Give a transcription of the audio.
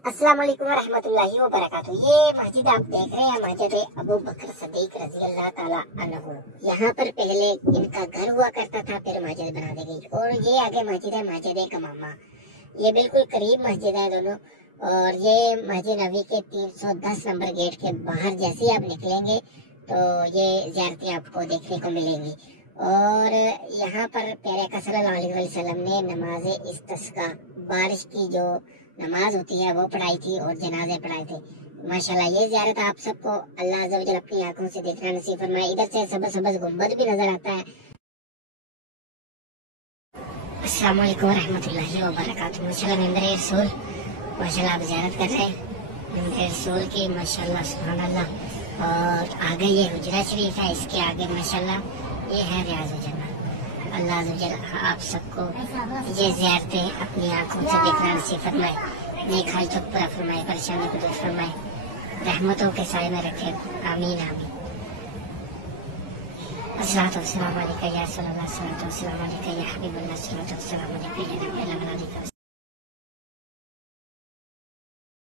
अस्सलाम वालेकुम रहमतुल्लाहि व बरकातहू। ये मस्जिद आप देख रहे हैं मस्जिद अबू बकर सदीक रजी अल्लाह ताला अन्हु। यहाँ पर पहले इनका घर हुआ करता था, फिर मस्जिद बना दी गई। और ये आगे मस्जिद है, मस्जिद कमामा। ये बिल्कुल करीब मस्जिद है दोनों। और ये मस्जिद नबी के 310 नंबर गेट के बाहर जैसे ही आप निकलेंगे तो ये ज़ियारतें आपको देखने को मिलेंगी। और यहाँ पर प्यारे आका सल्लल्लाहु अलैहि वसल्लम ने नमाज इस्तिस्का, बारिश की जो नमाज होती है वो पढ़ाई थी और जनाजे पढ़ाए थे। माशाल्लाह ये ज़ियारत आप सबको अल्लाह अज़्ज़ा व जल अपनी आंखों से देखना नसीब फरमाए। इधर से सबज सबज गुंबद भी नजर आता है। अस्सलाम वालेकुम रहमतुल्लाहि व बरकातहू। माशाल्लाह मिंबर रसूल, माशाल्लाह आप ज़ियारत कर रहे हैं मिंबर रसूल की, माशाल्लाह सुभान अल्लाह। और आगे ये हुजरा शरीफ है, इसके आगे माशाल्लाह ये है रियाज़ुल जन्नत। अल्लाह अज़्ज़ा व जल आप सबको ये ज़ियारतें अपनी आंखों से देखना नसीब फरमाए, नेक हालतों पूरा फरमाए, परेशानी को दूर फरमाए, रहमतों के साए में रखे। आमीन आमीन। अस्सलातु वस्सलामु अलैका या रसूलल्लाह, अस्सलातु वस्सलामु अलैका या हबीबल्लाह, अस्सलातु वस्सलामु अलैका या नबी अल्लाह।